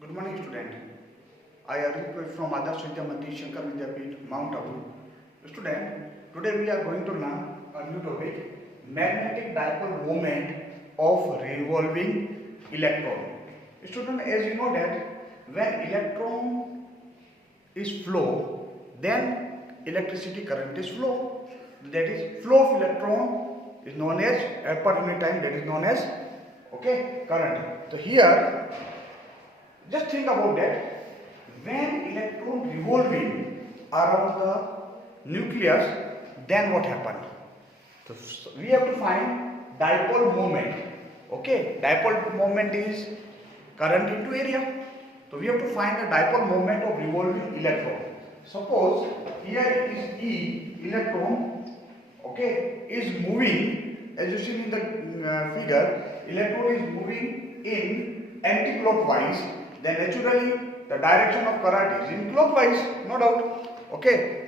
Good morning, student. I Arvind from Adarsh Vidyamati Shankar Vidyapeeth, Mount Abu. Student, today we are going to learn a new topic: magnetic dipole moment of revolving electron. Student, as you know that when electron is flow, then electricity current is flow. That is, flow of electron is known as per unit time. That is known as current. So here, just think about that. When electron revolving around the nucleus, then what happened? So we have to find dipole moment. Dipole moment is current into area. So we have to find the dipole moment of revolving electron. Suppose here it is E electron, is moving, as you see in the figure, electron is moving in anti-clockwise. Then naturally the direction of current is in clockwise, no doubt.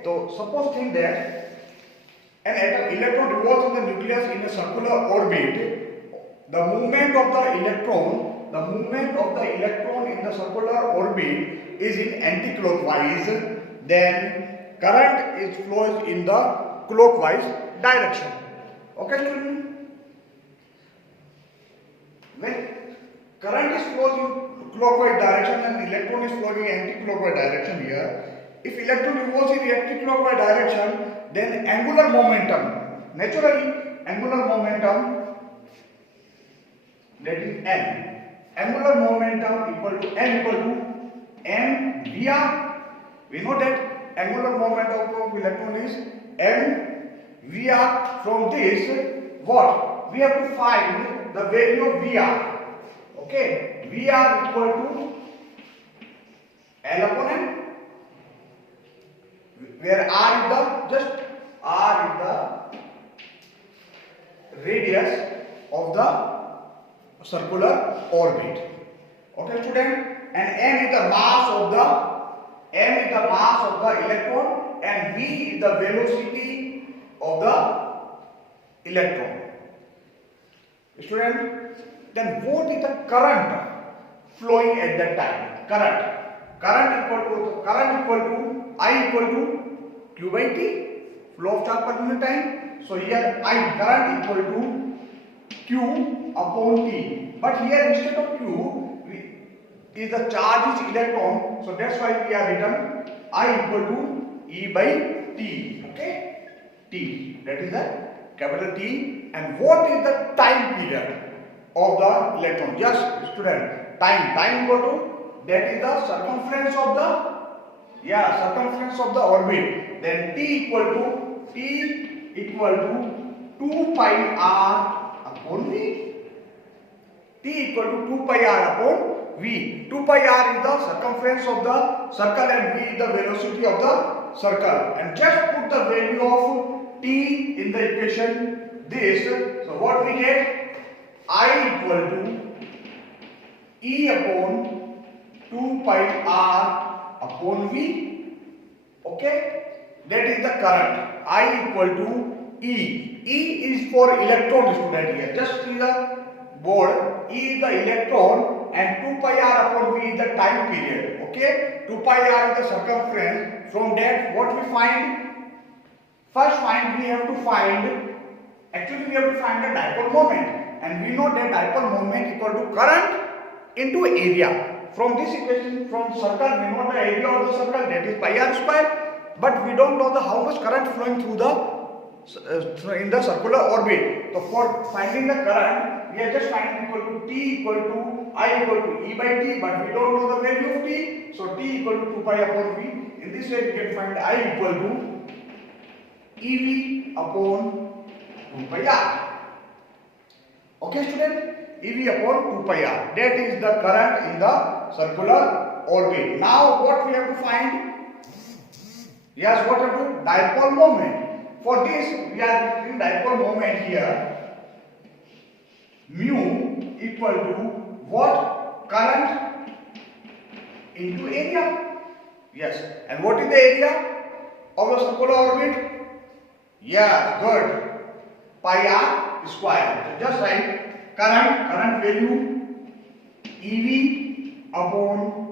So suppose think that an atom electron revolves in the nucleus in a circular orbit. The movement of the electron in the circular orbit is in anti-clockwise. Then current flows in the clockwise direction. Student? When current is flowing in clockwise direction and electron is flowing in anti-clockwise direction here, if electron revolves in anti-clockwise direction, then angular momentum, naturally angular momentum, that is N. Angular momentum equal to M Vr. We know that angular momentum of electron is M Vr. From this, what? We have to find the value of Vr. Vr equal to L upon M, where R is the radius of the circular orbit. Student, and M is the mass of the electron, and V is the velocity of the electron. Student, then what is the current flowing at that time? Current equal to I equal to Q by T, flow of charge per unit time. So here current equal to Q upon T. But here instead of Q, is the charge is electron. So that's why we are written I equal to E by T. T. That is the capital T. And what is the time period of the electron? Yes, student. Time equal to, that is the circumference of the orbit. Then T equal to 2 pi r upon V. T equal to 2 pi r upon V. 2 pi r is the circumference of the circle and V is the velocity of the circle. And just put the value of T in the equation this. So what we get? I equal to E upon 2 pi r upon V. That is the current. I equal to E. E is for electron, student here. Just see the board. E is the electron and 2 pi r upon V is the time period. 2 pi r is the circumference. From that, what we find? First we have to find the dipole moment. And we know that dipole moment equal to current into area. From this equation, from circle, we know the area of the circle, that is pi r square. But we don't know how much current flowing through in the circular orbit. So for finding the current, we are just finding equal to T equal to I equal to E by T, but we don't know the value of T. So T equal to 2 pi upon V. In this way, we can find I equal to EV upon 2 pi r. Student? EV upon 2 pi r. That is the current in the circular orbit. Now what we have to find? Yes, what have to? Dipole moment. For this, we are writing dipole moment here. Mu equal to what? Current into area. Yes. And what is the area of the circular orbit? Yeah, good. Pi r square. So just write current value EV upon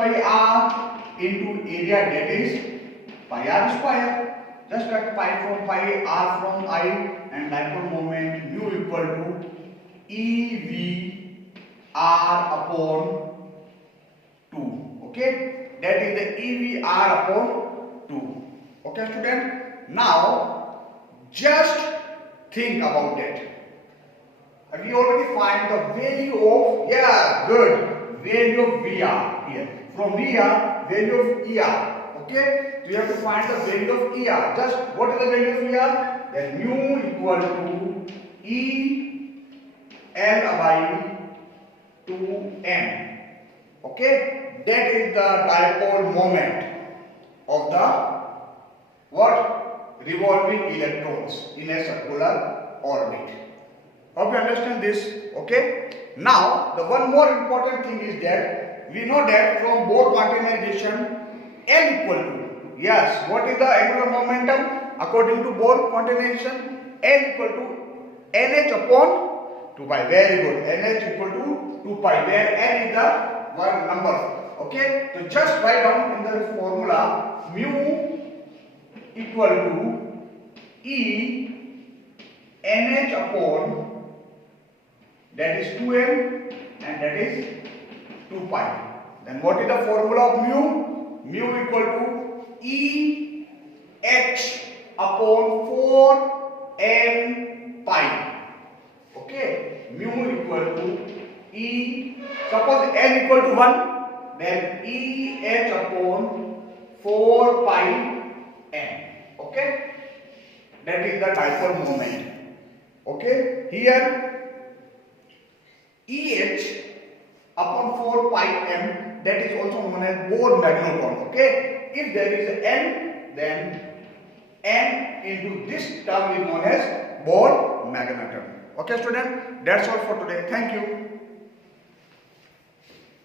pi r into area, that is pi r square. Just cut pi from pi, r from I, and dipole moment mu equal to EV r upon 2. Okay, that is the EV r upon 2. Okay, student. Now just think about that. We already find the value of, yeah, good, value of VR here. From VR, value of ER. Okay, so you have to find the value of ER. Just what is the value of ER? Then mu equal to E L by 2m. Okay, that is the dipole moment of the what? Revolving electrons in a circular orbit. Hope you understand this. Okay. Now the one more important thing is that we know that from Bohr quantization L equal to, yes, what is the angular momentum according to Bohr quantization? L equal to nh upon 2 pi. Very good. nh equal to 2 pi, where n is the one number. Okay. So just write down in the formula mu equal to E nh upon, that is 2m, and that is 2 pi. Then what is the formula of mu? Mu equal to E h upon 4m pi. Okay, mu equal to E, suppose n equal to 1, then E h upon 4 pi m. Okay, that is the dipole moment. Okay, here EH upon 4 pi m, that is also known as Bohr magnetron. Okay, if there is n, then n into this term is known as Bohr magneton. Okay, student, that's all for today. Thank you.